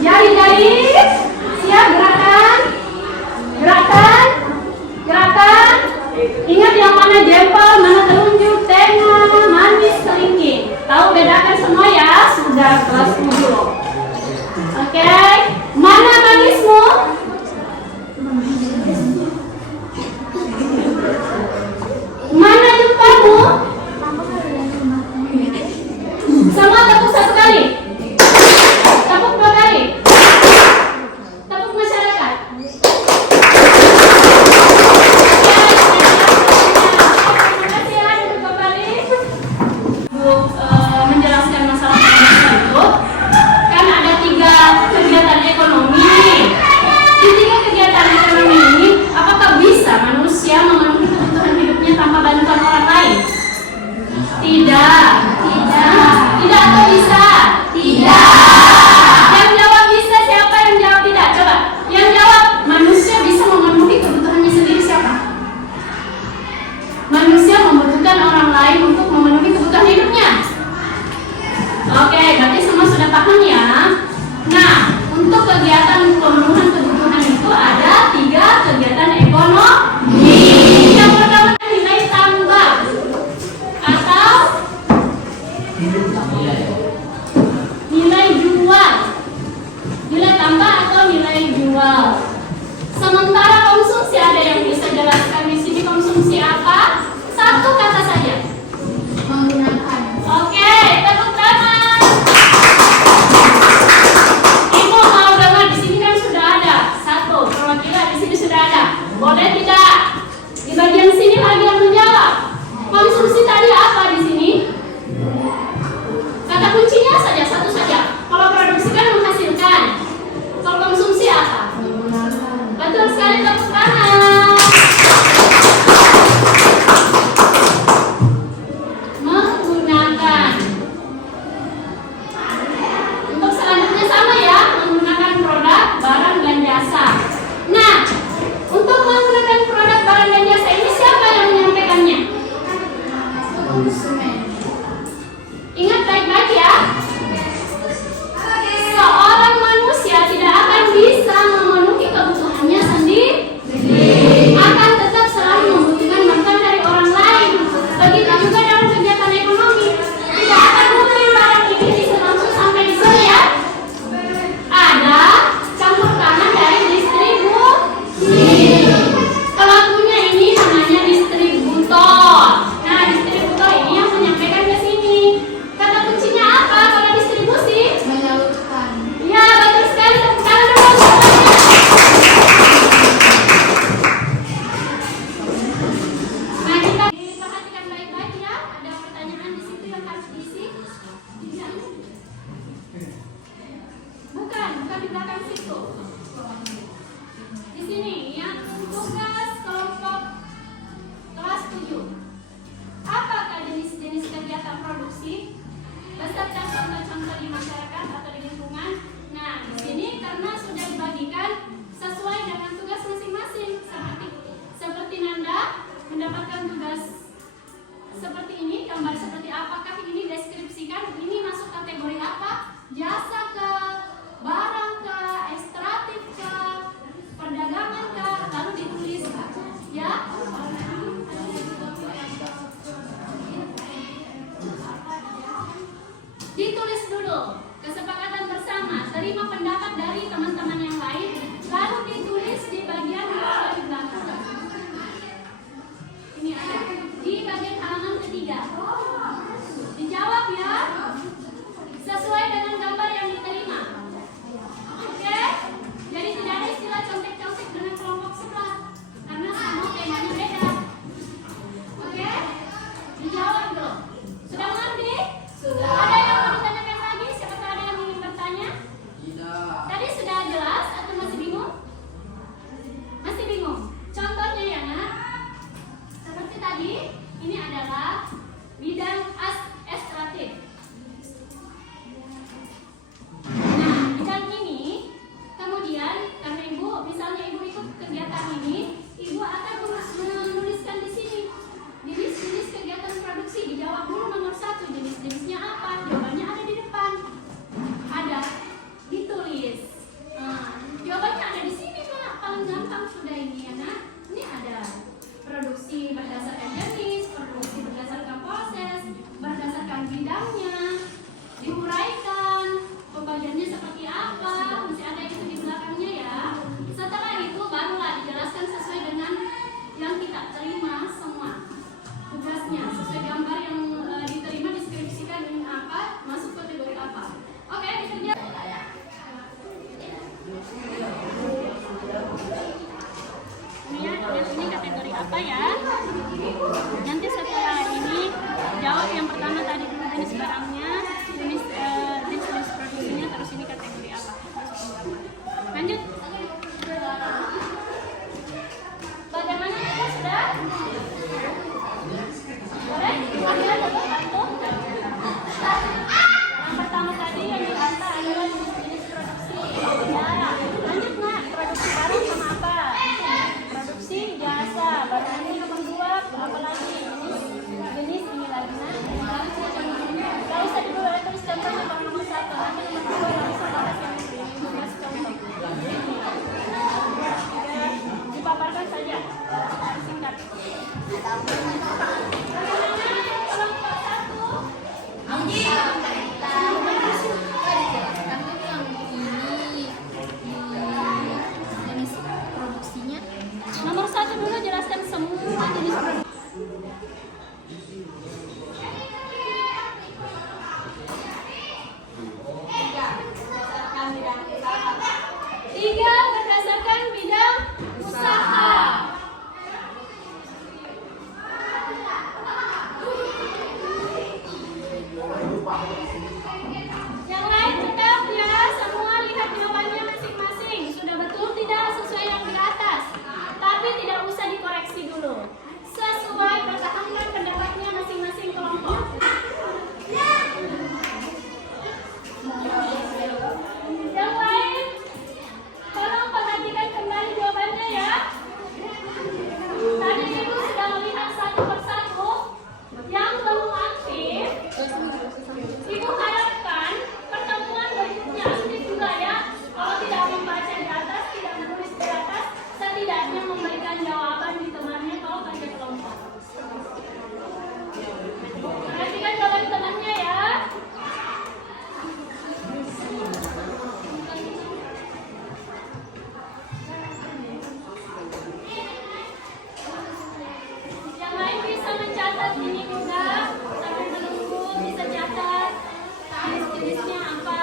Jari-jari, siap gerakan, gerakan, gerakan. Ingat yang mana jempol, mana telunjuk, tengah, manis, kelingking. Tahu bedakan semua ya, sudah kelas 7. Oke, mana manismu? Mana jempolmu? Semua tepuk satu kali. Tepuk 2 kali. Tepuk masyarakat. Terima kasih ya, duduk kembali. Bu, menjelaskan masalah itu, kan ada 3 kegiatan ekonomi. Di 3 kegiatan ekonomi ini, apakah bisa manusia memenuhi kebutuhan hidupnya tanpa bantuan orang lain? Tidak. Tidak atau bisa? Tidak. Yang jawab bisa, siapa yang jawab tidak? Coba. Yang jawab manusia bisa memenuhi kebutuhannya sendiri siapa? Manusia membutuhkan orang lain untuk memenuhi kebutuhan hidupnya. Oke, berarti semua sudah paham ya. Nah, untuk kegiatan pemenuhan kebutuhan itu ada 3 kegiatan ekonomi. Yang pertama nilai tambah atau nilai jual. Nilai tambah atau nilai jual. Sementara konsumsi, ada yang bisa jelaskan di sini konsumsi apa? Satu kata saja. Menggunakan. Oke, tepuk tangan. Ibu mau dengar, di sini kan sudah ada. 1 perwakilan di sini sudah ada. Boleh tidak? Di bagian sini lagi yang menjawab. Konsumsi tadi apa di sini? Kata kuncinya saja, satu saja. Kalau produksi kan menghasilkan. Kalau konsumsi apa? Betul sekali, tepuk tangan. Menggunakan. Untuk selanjutnya sama ya, menggunakan produk, barang, dan jasa. Nah, untuk menggunakan produk, barang, dan jasa ini siapa yang menyampaikannya? Konsumen. Ingat baik-baik ya. Seorang manusia tidak akan bisa memenuhi kebutuhannya sendiri. Akan tetap selalu membutuhkan bantuan dari orang lain. Begitu juga dalam kegiatan ekonomi. Tidak akan mungkin barang ini bisa langsung sampai di sini ya. Ada campur tangan dari distribusi. Pelakunya ini namanya distributor. Nah, distributor ini yang menyampaikan ke sini. Kata kuncinya apa kalau distribusi? Menyalurkan. Ya, betul sekali. Tepuk tangan dulu. Nah, kita perhatikan baik-baik ya. Ada pertanyaan di situ yang harus diisi. Bukan di belakang situ. Di sini yang tugas kelompok kelas 7. Apakah jenis-jenis kegiatan produksi beserta contoh-contoh di masyarakat atau di lingkungan? Nah, di sini karena sudah dibagikan sesuai dengan tugas masing-masing. Seperti Nanda mendapatkan tugas seperti ini, gambar seperti apakah ini, deskripsikan ini masuk kategori apa? Jasa ke, barang ke, ekstraktif ke, perdagangan ke, lalu ditulis ya. Ditulis dulu, kesepakatan bersama, terima pendapat dari teman-teman yang lain, lalu ditulis di bagian di belakang. Ini ada di bagian halaman ketiga. Dijawab ya, sesuai dengan gambar yang diterima. Oke, jadi tidak ada istilah contek-contek dengan kelompok sebelah, karena semua temanya beda. Oke, dijawab dulu. Sudah mengerti? Sudah. Ada yang mau ditanyakan lagi? Siapa tahu ada yang ingin bertanya? Tidak. Tadi sudah jelas atau masih bingung? bagiannya seperti apa, masih ada itu di belakangnya ya. Setelah itu barulah dijelaskan sesuai dengan yang kita terima semua tugasnya, sesuai gambar yang diterima, deskripsikan dengan apa, masuk kategori apa. Oke, dikerja. Ini kategori apa ya? Nanti setelah ini jawab yang pertama tadi dulu, jenis barangnya, jenis produksinya, terus ini kategori apa. Lanjut. Bagaimana kita sudah? Boleh? Ada bantu? Yang pertama tadi yang dibantah adalah jenis produksi. Ya, lanjut nak. Produksi barang sama apa? Produksi jasa. Barang ini nomor 2, apa lagi? Jenis ini lagi nak. Gak usah dulu tulis contohnya kalau nomor 1. Nanti nomor 2 yang bisa bahas yang tugas contoh. Dipaparkan saja. Singkat. Nomor 1 dulu jelaskan semua jenis produk. Tiga, berdasarkan bidang usaha. Yang lain tetap ya, semua lihat jawabannya masing-masing. Sudah betul tidak sesuai yang di atas, tapi tidak usah dikoreksi dulu. Sesuai, pertahankan pendapatnya masing-masing kelompok. Yang lain, tolong perhatikan kembali jawabannya ya. Tadi Ibu sudah melihat satu persatu yang belum aktif. Ibu harapkan pertemuan berikutnya aktif juga ya. Kalau tidak membaca di atas, tidak menulis di atas, setidaknya memberikan jawaban di temannya kalau kerja kelompok. Perhatikan jawaban temannya ya. Yang lain bisa mencatat ini juga sambil menunggu, bisa catat jenis-jenisnya apa.